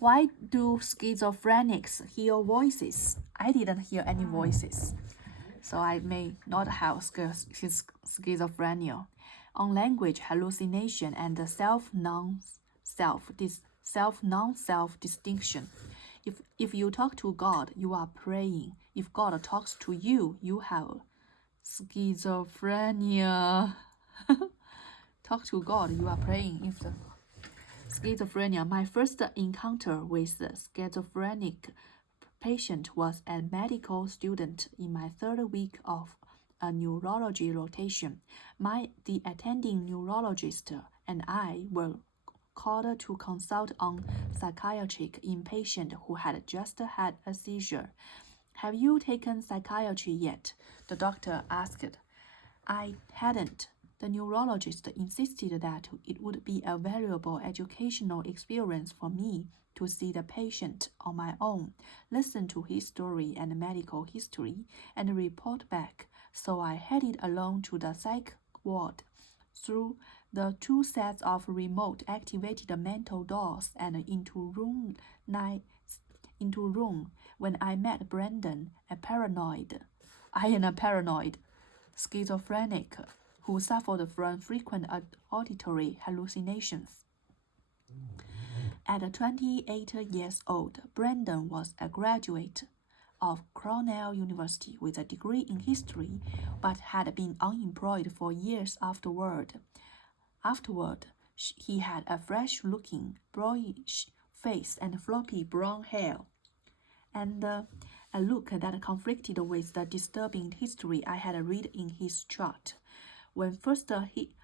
Why do schizophrenics hear voices? I didn't hear any voices, so I may not have schizophrenia. On language hallucination and the self-non-self distinction. If you talk to God, you are praying. If God talks to you, you have schizophrenia. Talk to God, you are praying. If the schizophrenia, my first encounter with the schizophrenic patient was a medical student in my third week of a neurology rotation. The attending neurologist and I were called to consult on psychiatric inpatient who had just had a seizure. Have you taken psychiatry yet? The doctor asked. I hadn't. The neurologist insisted that it would be a valuable educational experience for me to see the patient on my own, listen to his story and medical history, and report back. So I headed alone to the psych ward through the 2 sets of remote activated mental doors and into room when I met Brandon, a paranoid schizophrenic who suffered from frequent auditory hallucinations. At 28 years old, Brandon was a graduate of Coronary University with a degree in history, but had been unemployed for years afterward. He had a fresh-looking, boyish face and floppy brown hair, and a look that conflicted with the disturbing history I had read in his chart. When first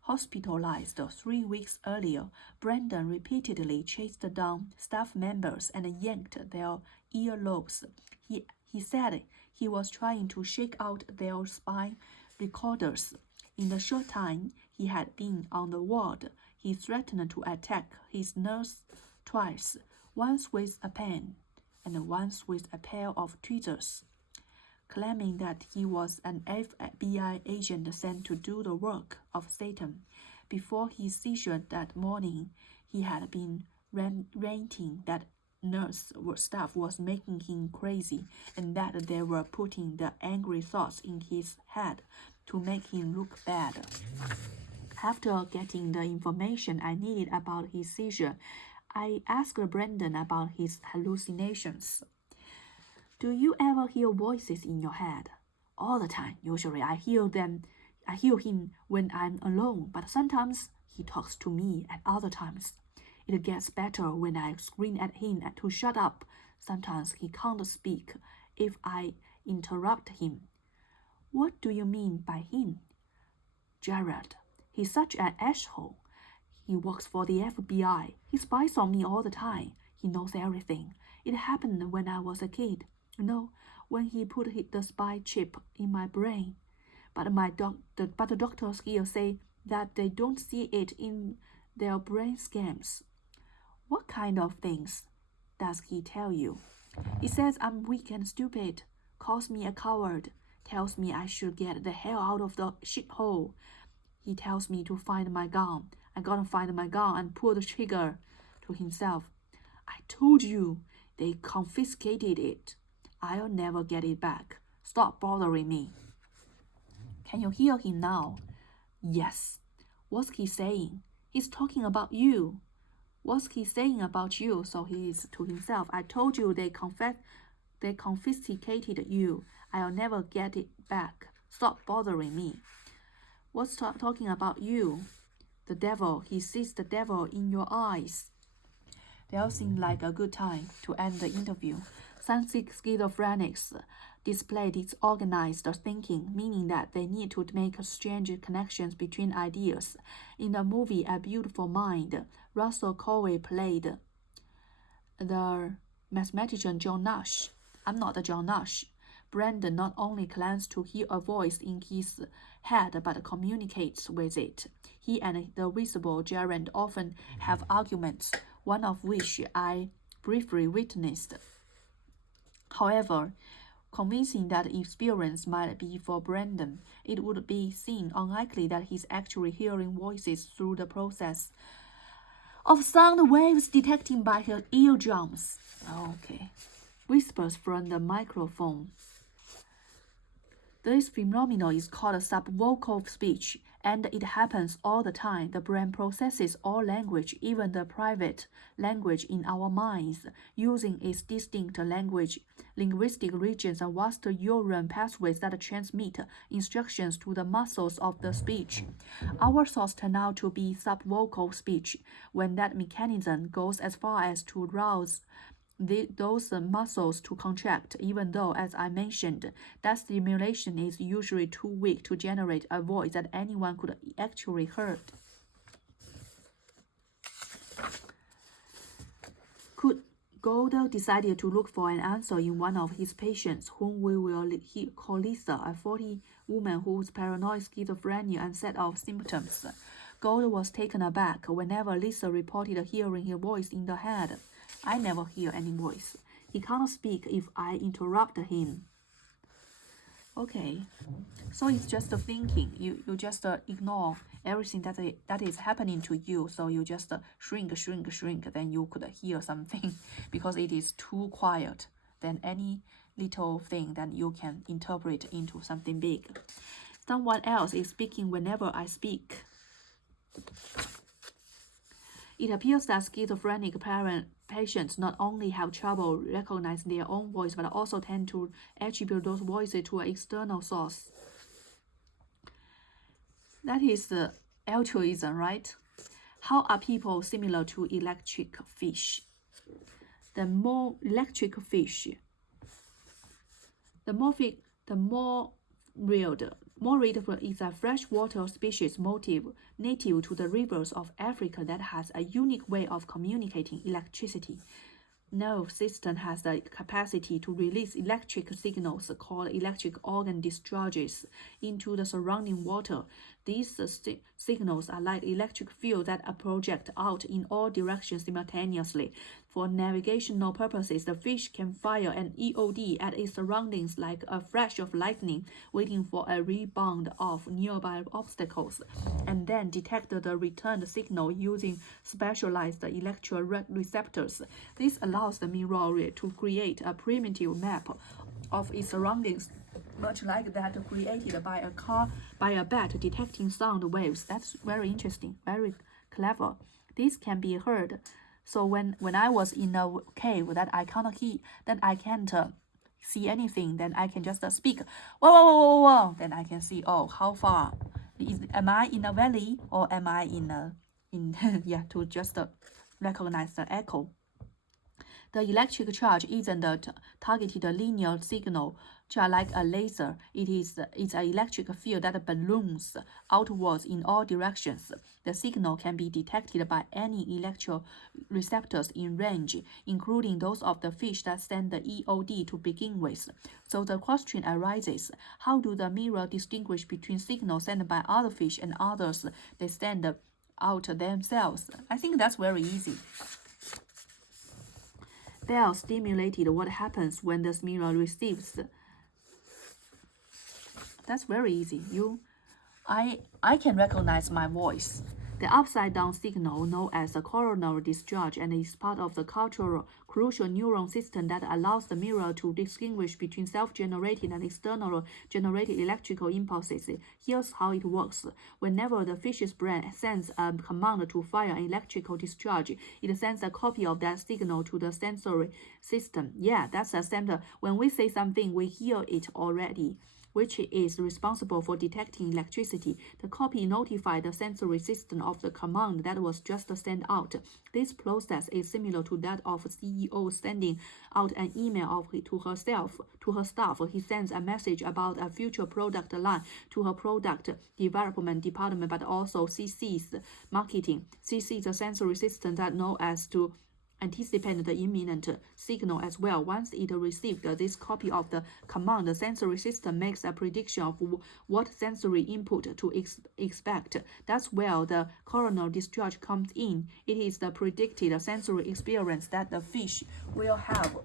hospitalized 3 weeks earlier, Brandon repeatedly chased down staff members and yanked their earlobes. He said he was trying to shake out their spine recorders. In the short time he had been on the ward, he threatened to attack his nurse twice, once with a pen and once with a pair of tweezers, claiming that he was an FBI agent sent to do the work of Satan. Before his seizure that morning, he had been ranting that nurse staff was making him crazy and that they were putting the angry thoughts in his head to make him look bad. After getting the information I needed about his seizure, I asked Brandon about his hallucinations. Do you ever hear voices in your head? All the time. Usually I hear him when I'm alone, but sometimes he talks to me at other times. It gets better when I scream at him to shut up. Sometimes he can't speak if I interrupt him. What do you mean by him? Jared. He's such an asshole. He works for the FBI. He spies on me all the time. He knows everything. It happened when I was a kid. When he put the spy chip in my brain. But the doctors here say that they don't see it in their brain scans. What kind of things does he tell you? He says I'm weak and stupid, calls me a coward, tells me I should get the hell out of the shithole. He tells me to find my gun. I gotta find my gun and pull the trigger. To himself, I told you, they confiscated it. I'll never get it back. Stop bothering me. Can you hear him now? Yes. What's he saying? He's talking about you. What's he saying about you? So he is to himself. I told you they confiscated you. I'll never get it back. Stop bothering me. What's talking about you? The devil. He sees the devil in your eyes. They all seemed like a good time to end the interview. Some schizophrenics display disorganized thinking, meaning that they need to make strange connections between ideas. In the movie A Beautiful Mind, Russell Covey played the mathematician John Nash. I'm not the John Nash. Brandon not only claims to hear a voice in his head but communicates with it. He and the visible Jared often have arguments, one of which I briefly witnessed. However, convincing that experience might be for Brandon, it would be seen unlikely that he's actually hearing voices through the process of sound waves detected by her eardrums. Okay. Whispers from the microphone. This phenomenon is called subvocal speech, and it happens all the time. The brain processes all language, even the private language in our minds, using its distinct linguistic regions and vast neuron pathways that transmit instructions to the muscles of the speech. Our thoughts turn out to be subvocal speech when that mechanism goes as far as to rouse those muscles to contract, even though, as I mentioned, that stimulation is usually too weak to generate a voice that anyone could actually hear. Gould decided to look for an answer in one of his patients, whom we will call Lisa, a 40 woman whose paranoid schizophrenia and set of symptoms. Gould was taken aback whenever Lisa reported hearing his voice in the head. I never hear any voice. He can't speak if I interrupt him. Okay, so it's just thinking. You just ignore everything that is happening to you. So you just shrink. Then you could hear something because it is too quiet. Then any little thing that you can interpret into something big. Someone else is speaking whenever I speak. It appears that schizophrenic patients not only have trouble recognizing their own voice, but also tend to attribute those voices to an external source. That is altruism, right? How are people similar to electric fish? The more electric fish, the more real is a freshwater species native to the rivers of Africa that has a unique way of communicating electricity. Nerve system has the capacity to release electric signals called electric organ discharges into the surrounding water. These signals are like electric fields that project out in all directions simultaneously. For navigational purposes, the fish can fire an EOD at its surroundings like a flash of lightning, waiting for a rebound of nearby obstacles, and then detect the returned signal using specialized electroreceptors. This allows the mirror to create a primitive map of its surroundings, much like that created by a bat detecting sound waves. That's very interesting, very clever. This can be heard. So when I was in a cave that I can't hear, then I can't see anything, then I can just speak. Whoa. Then I can see, oh, how far? Am I in a valley or am I yeah, to just recognize the echo. The electric charge isn't a targeted linear signal, just like a laser. It's an electric field that balloons outwards in all directions. The signal can be detected by any electroreceptors in range, including those of the fish that send the EOD to begin with. So the question arises, how do the mirror distinguish between signals sent by other fish and others they send out themselves? I think that's very easy. Bell stimulated what happens when the mirror receives. That's very easy. I can recognize my voice. The upside-down signal, known as the coronary discharge, and is part of the crucial neuron system that allows the mirror to distinguish between self-generated and external generated electrical impulses. Here's how it works. Whenever the fish's brain sends a command to fire an electrical discharge, it sends a copy of that signal to the sensory system. Yeah, that's a sender. When we say something, we hear it already, which is responsible for detecting electricity. The copy notifies the sensory system of the command that was just sent out. This process is similar to that of a CEO sending out an email to her staff. He sends a message about a future product line to her product development department, but also CC's marketing. CC is a sensory system that knows as to anticipate the imminent signal as well. Once it received this copy of the command, the sensory system makes a prediction of what sensory input to expect. That's where the coronary discharge comes in. It is the predicted sensory experience that the fish will have.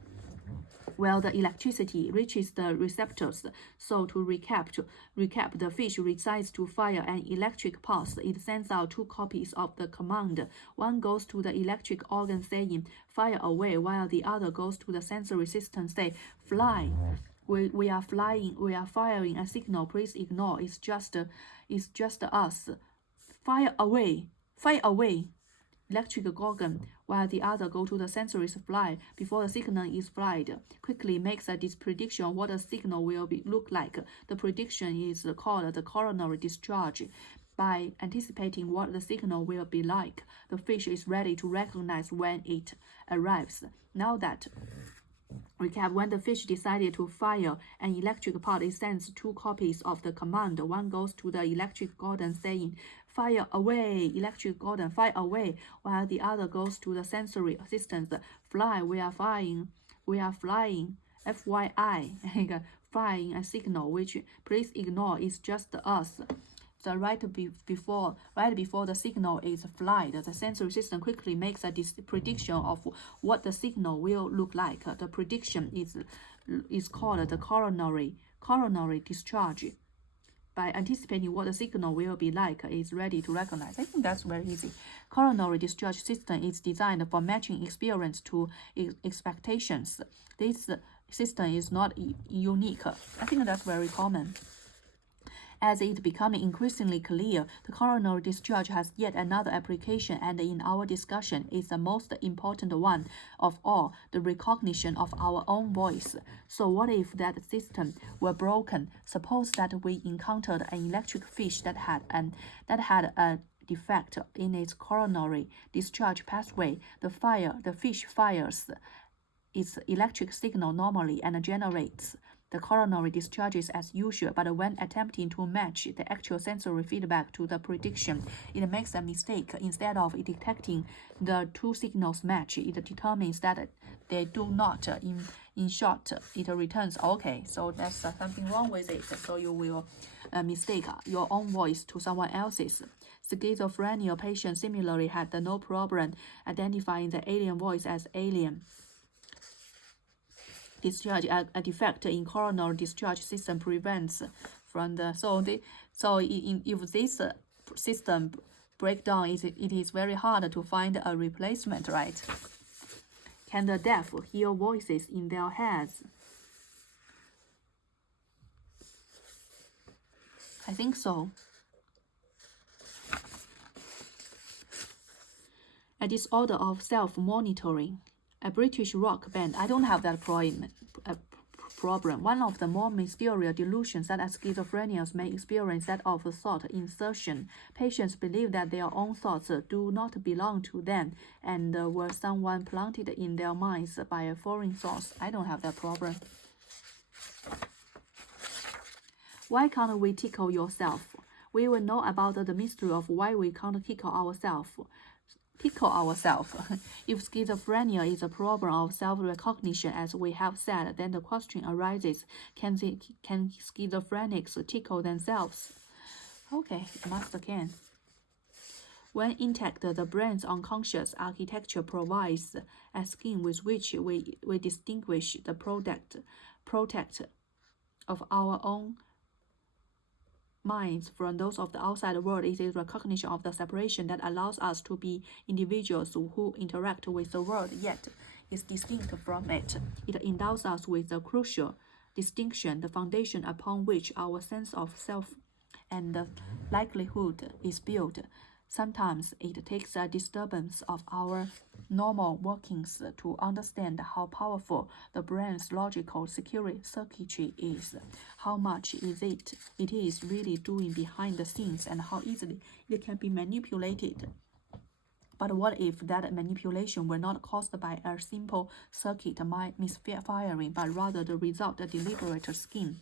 While the electricity reaches the receptors. So to recap, the fish decides to fire an electric pulse. It sends out 2 copies of the command. One goes to the electric organ saying, fire away, while the other goes to the sensory system say, fly. We are flying, we are firing a signal, please ignore, it's just us. Fire away, fire away. Electric organ, while the other go to the sensory supply before the signal is fired, quickly makes a prediction of what the signal will look like. The prediction is called the coronary discharge. By anticipating what the signal will be like, the fish is ready to recognize when it arrives. Now that recap, when the fish decided to fire an electric pulse, it sends 2 copies of the command. One goes to the electric organ saying, fire away, electric organ, fire away, while the other goes to the sensory systems, fly, we are flying, FYI, flying a signal, which please ignore, it's just us. So right before the signal is flied, the sensory system quickly makes a prediction of what the signal will look like. The prediction is called the coronary discharge. By anticipating what the signal will be like, is ready to recognize. I think that's very easy. Coronary discharge system is designed for matching experience to expectations. This system is not unique. I think that's very common. As it becoming increasingly clear, the coronary discharge has yet another application, and in our discussion is the most important one of all, the recognition of our own voice. So what if that system were broken? Suppose that we encountered an electric fish that had a defect in its coronary discharge pathway. The fish fires its electric signal normally and generates the coronary discharges as usual, but when attempting to match the actual sensory feedback to the prediction, it makes a mistake. Instead of detecting the 2 signals match, it determines that they do not. In short, it returns okay. So there's something wrong with it. So you will mistake your own voice to someone else's. Schizophrenia patients similarly had no problem identifying the alien voice as alien. Discharge, a defect in coronary discharge system prevents from the if this system breakdown, it is very hard to find a replacement, right? Can the deaf hear voices in their heads? I think so. A disorder of self-monitoring. A British rock band. I don't have that problem. One of the more mysterious delusions that schizophrenics may experience that of thought insertion. Patients believe that their own thoughts do not belong to them and were someone planted in their minds by a foreign source. I don't have that problem. Why can't we tickle yourself? We will know about the mystery of why we can't tickle ourselves. If schizophrenia is a problem of self-recognition, as we have said, then the question arises, can schizophrenics tickle themselves? Okay, must can. When intact, the brain's unconscious architecture provides a scheme with which we distinguish the product of our own minds from those of the outside world. It is recognition of the separation that allows us to be individuals who interact with the world, yet is distinct from it. It endows us with a crucial distinction, the foundation upon which our sense of self and the likelihood is built. Sometimes it takes a disturbance of our normal workings to understand how powerful the brain's logical circuitry is, how much it is really doing behind the scenes, and how easily it can be manipulated. But what if that manipulation were not caused by a simple circuit misfiring, but rather the result of a deliberate scheme?